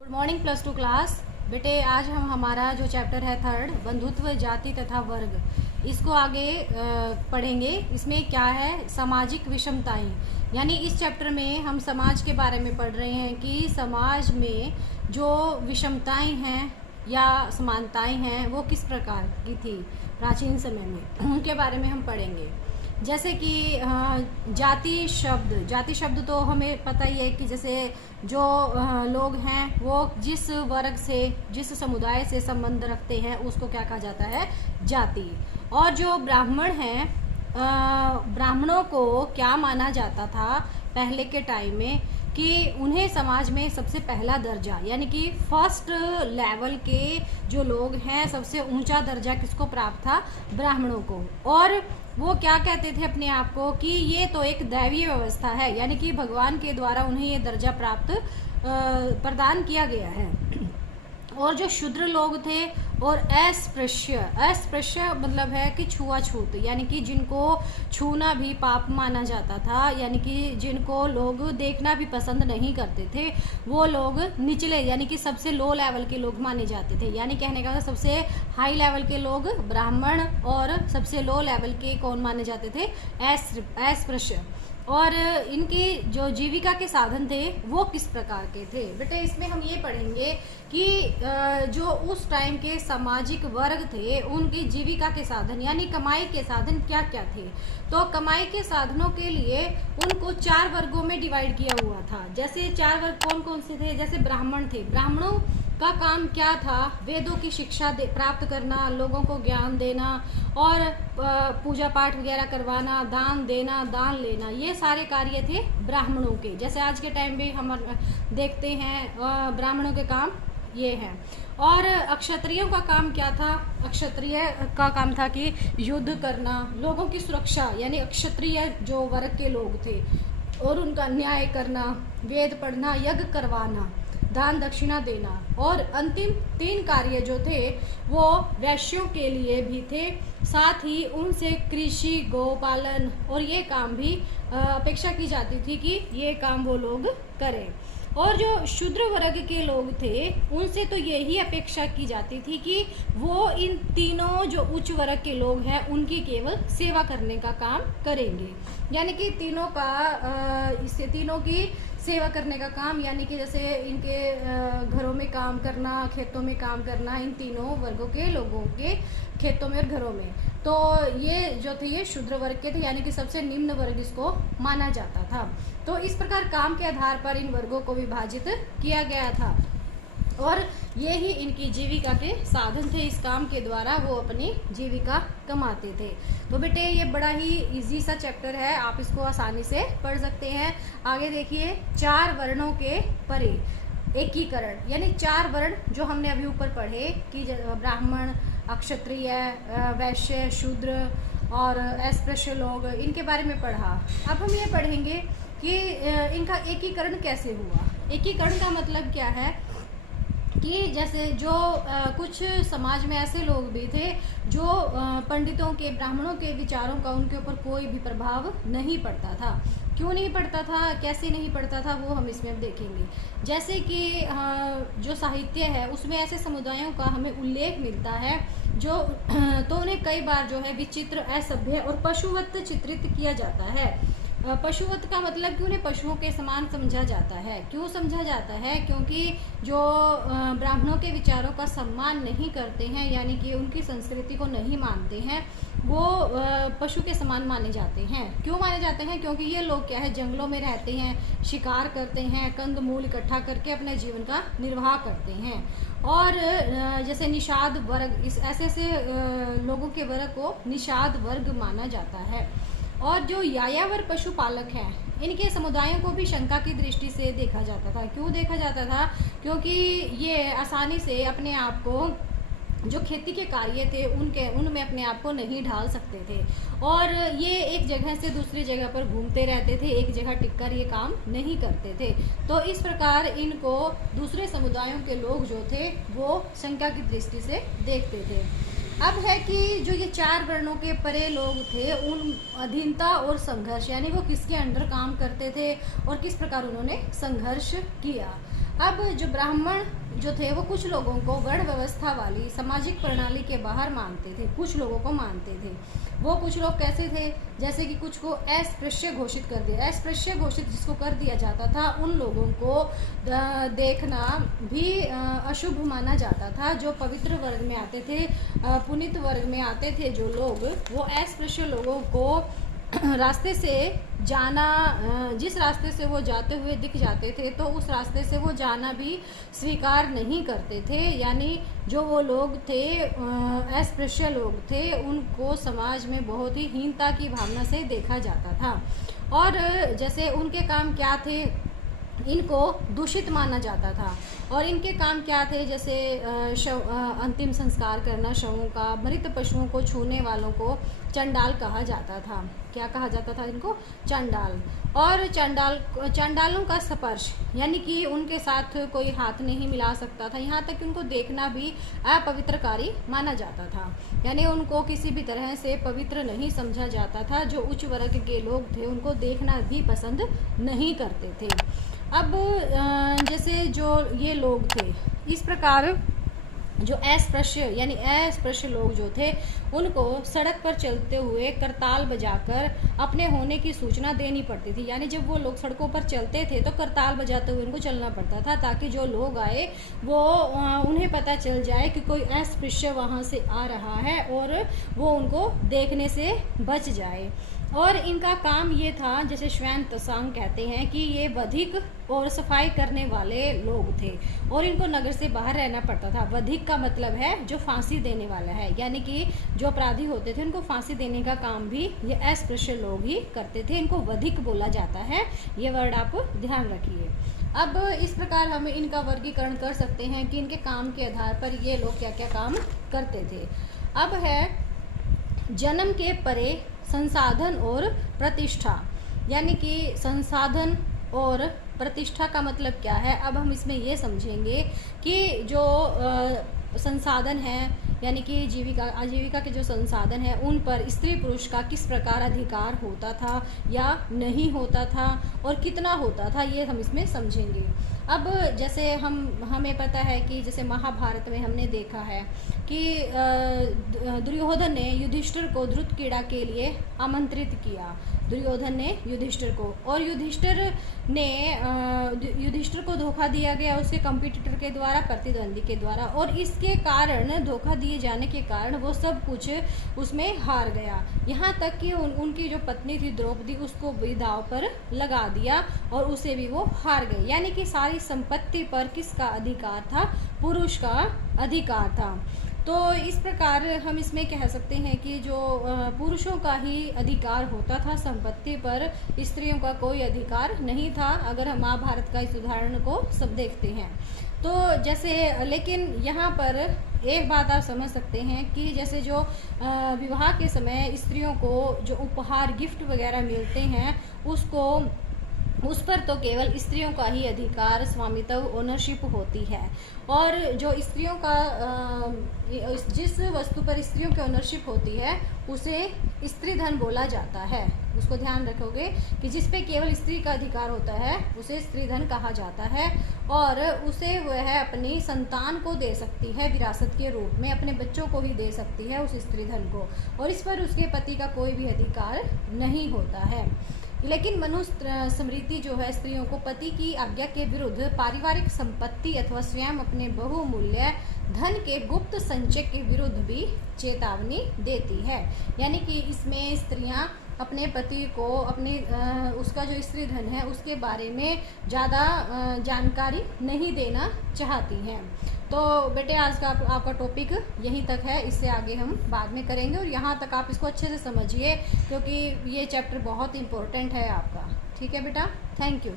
Good morning plus two class. बेटे आज हम हमारा जो चैप्टर है थर्ड बंधुत्व जाति तथा वर्ग इसको आगे पढ़ेंगे। इसमें क्या है, सामाजिक विषमताएं, यानी इस चैप्टर में हम समाज के बारे में पढ़ रहे हैं कि समाज में जो विषमताएं हैं या समानताएं हैं वो किस प्रकार की थी प्राचीन समय में, उनके बारे में हम पढ़ेंगे। जैसे कि जाति शब्द तो हमें पता ही है कि जैसे जो लोग हैं वो जिस वर्ग से जिस समुदाय से संबंध रखते हैं उसको क्या कहा जाता है, जाति। और जो ब्राह्मण हैं, ब्राह्मणों को क्या माना जाता था पहले के टाइम में कि उन्हें समाज में सबसे पहला दर्जा यानी कि फर्स्ट लेवल के जो लोग हैं सबसे ऊंचा दर्जा किसको प्राप्त था, ब्राह्मणों को। और वो क्या कहते थे अपने आप को कि ये तो एक दैवीय व्यवस्था है, यानी कि भगवान के द्वारा उन्हें ये दर्जा प्राप्त प्रदान किया गया है। और जो शूद्र लोग थे और अस्पृश्य मतलब है कि छुआछूत, यानी कि जिनको छूना भी पाप माना जाता था, यानी कि जिनको लोग देखना भी पसंद नहीं करते थे, वो लोग निचले यानी कि सबसे लो लेवल के लोग माने जाते थे। यानी कहने का सबसे हाई लेवल के लोग ब्राह्मण और सबसे लो लेवल के कौन माने जाते थे, अस्पृश्य। और इनकी जो जीविका के साधन थे वो किस प्रकार के थे। बेटे इसमें हम ये पढ़ेंगे कि जो उस टाइम के सामाजिक वर्ग थे उनकी जीविका के साधन यानी कमाई के साधन क्या क्या थे। तो कमाई के साधनों के लिए उनको 4 वर्गों में डिवाइड किया हुआ था। जैसे 4 वर्ग कौन कौन से थे, जैसे ब्राह्मण थे, ब्राह्मणों का काम क्या था, वेदों की शिक्षा प्राप्त करना, लोगों को ज्ञान देना और पूजा पाठ वगैरह करवाना, दान देना, दान लेना, ये सारे कार्य थे ब्राह्मणों के। जैसे आज के टाइम भी हम देखते हैं ब्राह्मणों के काम ये हैं। और क्षत्रियों का काम क्या था, क्षत्रिय का काम था कि युद्ध करना, लोगों की सुरक्षा, यानी क्षत्रिय जो वर्ग के लोग थे और उनका न्याय करना, वेद पढ़ना, यज्ञ करवाना, दान दक्षिणा देना। और अंतिम 3 कार्य जो थे वो वैश्यों के लिए भी थे, साथ ही उनसे कृषि, गौपालन और ये काम भी अपेक्षा की जाती थी कि ये काम वो लोग करें। और जो शूद्र वर्ग के लोग थे उनसे तो यही अपेक्षा की जाती थी कि वो इन तीनों जो उच्च वर्ग के लोग हैं उनकी केवल सेवा करने का काम करेंगे। यानी कि इससे तीनों की सेवा करने का काम, यानी कि जैसे इनके घरों में काम करना, खेतों में काम करना, इन तीनों वर्गों के लोगों के खेतों में और घरों में। तो ये जो थे ये शूद्र वर्ग के थे, यानी कि सबसे निम्न वर्ग इसको माना जाता था। तो इस प्रकार काम के आधार पर इन वर्गों को विभाजित किया गया था और ये ही इनकी जीविका के साधन थे। इस काम के द्वारा वो अपनी जीविका कमाते थे। तो बेटे ये बड़ा ही इजी सा चैप्टर है, आप इसको आसानी से पढ़ सकते हैं। आगे देखिए, 4 वर्णों के परे एकीकरण, यानी 4 वर्ण जो हमने अभी ऊपर पढ़े कि ब्राह्मण, क्षत्रिय, वैश्य, शूद्र और अस्पृश्य लोग, इनके बारे में पढ़ा। अब हम ये पढ़ेंगे कि इनका एकीकरण कैसे हुआ। एकीकरण का मतलब क्या है कि जैसे जो कुछ समाज में ऐसे लोग भी थे जो पंडितों के, ब्राह्मणों के विचारों का उनके ऊपर कोई भी प्रभाव नहीं पड़ता था। क्यों नहीं पड़ता था, कैसे नहीं पड़ता था, वो हम इसमें देखेंगे। जैसे कि जो साहित्य है उसमें ऐसे समुदायों का हमें उल्लेख मिलता है जो तो उन्हें कई बार जो है विचित्र, असभ्य और पशुवत चित्रित किया जाता है। पशुवत का मतलब कि उन्हें पशुओं के समान समझा जाता है। क्यों समझा जाता है, क्योंकि जो ब्राह्मणों के विचारों का सम्मान नहीं करते हैं, यानी कि उनकी संस्कृति को नहीं मानते हैं, वो पशु के समान माने जाते हैं। क्यों माने जाते हैं, क्योंकि ये लोग क्या है, जंगलों में रहते हैं, शिकार करते हैं, कंद मूल इकट्ठा करके अपने जीवन का निर्वाह करते हैं। और जैसे निषाद वर्ग, इस ऐसे लोगों के वर्ग को निषाद वर्ग माना जाता है। और जो यायावर पशुपालक हैं इनके समुदायों को भी शंका की दृष्टि से देखा जाता था। क्यों देखा जाता था, क्योंकि ये आसानी से अपने आप को, जो खेती के कार्य थे उनमें अपने आप को नहीं ढाल सकते थे और ये एक जगह से दूसरी जगह पर घूमते रहते थे, एक जगह टिककर ये काम नहीं करते थे। तो इस प्रकार इनको दूसरे समुदायों के लोग जो थे वो शंका की दृष्टि से देखते थे। अब है कि जो ये 4 वर्णों के परे लोग थे उन अधीनता और संघर्ष, यानी वो किसके अंडर काम करते थे और किस प्रकार उन्होंने संघर्ष किया। अब जो ब्राह्मण जो थे वो कुछ लोगों को वर्ण व्यवस्था वाली सामाजिक प्रणाली के बाहर मानते थे, कुछ लोगों को मानते थे। वो कुछ लोग कैसे थे, जैसे कि कुछ को अस्पृश्य घोषित कर दिया। अस्पृश्य घोषित जिसको कर दिया जाता था उन लोगों को देखना भी अशुभ माना जाता था। जो पवित्र वर्ग में आते थे, पुनीत वर्ग में आते थे जो लोग, वो अस्पृश्य लोगों को रास्ते से जाना, जिस रास्ते से वो जाते हुए दिख जाते थे तो उस रास्ते से वो जाना भी स्वीकार नहीं करते थे। यानी जो वो लोग थे, अस्पृश्य लोग थे, उनको समाज में बहुत ही हीनता की भावना से देखा जाता था। और जैसे उनके काम क्या थे, इनको दूषित माना जाता था। और इनके काम क्या थे, जैसे अंतिम संस्कार करना शवों का, मृत पशुओं को छूने वालों को चंडाल कहा जाता था। क्या कहा जाता था इनको? चंडाल। और चंडालों का स्पर्श, यानी कि उनके साथ कोई हाथ नहीं मिला सकता था, यहाँ तक कि उनको देखना भी अपवित्रकारी माना जाता था। यानी उनको किसी भी तरह से पवित्र नहीं समझा जाता था। जो उच्च वर्ग के लोग थे उनको देखना भी पसंद नहीं करते थे। अब जैसे जो ये लोग थे, इस प्रकार जो अस्पृश्य यानी अस्पृश्य लोग जो थे उनको सड़क पर चलते हुए करताल बजाकर अपने होने की सूचना देनी पड़ती थी। यानी जब वो लोग सड़कों पर चलते थे तो करताल बजाते हुए उनको चलना पड़ता था, ताकि जो लोग आए वो उन्हें पता चल जाए कि कोई अस्पृश्य वहाँ से आ रहा है और वो उनको देखने से बच जाए। और इनका काम ये था, जैसे श्वेन तसांग कहते हैं कि ये वधिक और सफाई करने वाले लोग थे और इनको नगर से बाहर रहना पड़ता था। वधिक का मतलब है जो फांसी देने वाला है, यानी कि जो अपराधी होते थे उनको फांसी देने का काम भी ये अस्पृश्य लोग ही करते थे। इनको वधिक बोला जाता है, ये वर्ड आप ध्यान रखिए। अब इस प्रकार हम इनका वर्गीकरण कर सकते हैं कि इनके काम के आधार पर ये लोग क्या क्या काम करते थे। अब है जन्म के परे संसाधन और प्रतिष्ठा, यानी कि संसाधन और प्रतिष्ठा का मतलब क्या है। अब हम इसमें ये समझेंगे कि जो संसाधन है, यानी कि आजीविका के जो संसाधन है उन पर स्त्री पुरुष का किस प्रकार अधिकार होता था या नहीं होता था और कितना होता था, ये हम इसमें समझेंगे। अब जैसे हमें पता है कि जैसे महाभारत में हमने देखा है कि दुर्योधन ने युधिष्ठिर को द्रुत क्रीड़ा के लिए आमंत्रित किया। दुर्योधन ने युधिष्ठिर को, और युधिष्ठिर को धोखा दिया गया उसके कंपटीटर के द्वारा, प्रतिद्वंदी के द्वारा, और इसके कारण, धोखा दिए जाने के कारण वो सब कुछ उसमें हार गया। यहाँ तक कि उनकी जो पत्नी थी द्रौपदी, उसको भी दांव पर लगा दिया और उसे भी वो हार गई। यानी कि सारी संपत्ति पर किसका अधिकार था? पुरुष का अधिकार था। तो इस प्रकार हम इसमें कह सकते हैं कि जो पुरुषों का ही अधिकार होता था संपत्ति पर, स्त्रियों का कोई अधिकार नहीं था। अगर हम महाभारत का इस उदाहरण को सब देखते हैं तो जैसे, लेकिन यहाँ पर एक बात आप समझ सकते हैं कि जैसे जो विवाह के समय स्त्रियों को जो उपहार गिफ्ट वगैरह मिलते हैं उस पर तो केवल स्त्रियों का ही अधिकार, स्वामित्व, ओनरशिप होती है। और जो स्त्रियों का जिस वस्तु पर स्त्रियों की ओनरशिप होती है उसे स्त्री धन बोला जाता है। उसको ध्यान रखोगे कि जिस पे केवल स्त्री का अधिकार होता है उसे स्त्री धन कहा जाता है, और उसे वह अपनी संतान को दे सकती है विरासत के रूप में, अपने बच्चों को ही दे सकती है उस स्त्री धन को, और इस पर उसके पति का कोई भी अधिकार नहीं होता है। लेकिन मनुस्मृति स्मृति जो है स्त्रियों को पति की आज्ञा के विरुद्ध पारिवारिक संपत्ति अथवा स्वयं अपने बहुमूल्य धन के गुप्त संचय के विरुद्ध भी चेतावनी देती है। यानी कि इसमें स्त्रियां अपने पति को उसका जो स्त्री धन है उसके बारे में ज़्यादा जानकारी नहीं देना चाहती हैं। तो बेटे आज का आपका टॉपिक यहीं तक है, इससे आगे हम बाद में करेंगे, और यहाँ तक आप इसको अच्छे से समझिए क्योंकि ये चैप्टर बहुत इम्पोर्टेंट है आपका। ठीक है बेटा, थैंक यू।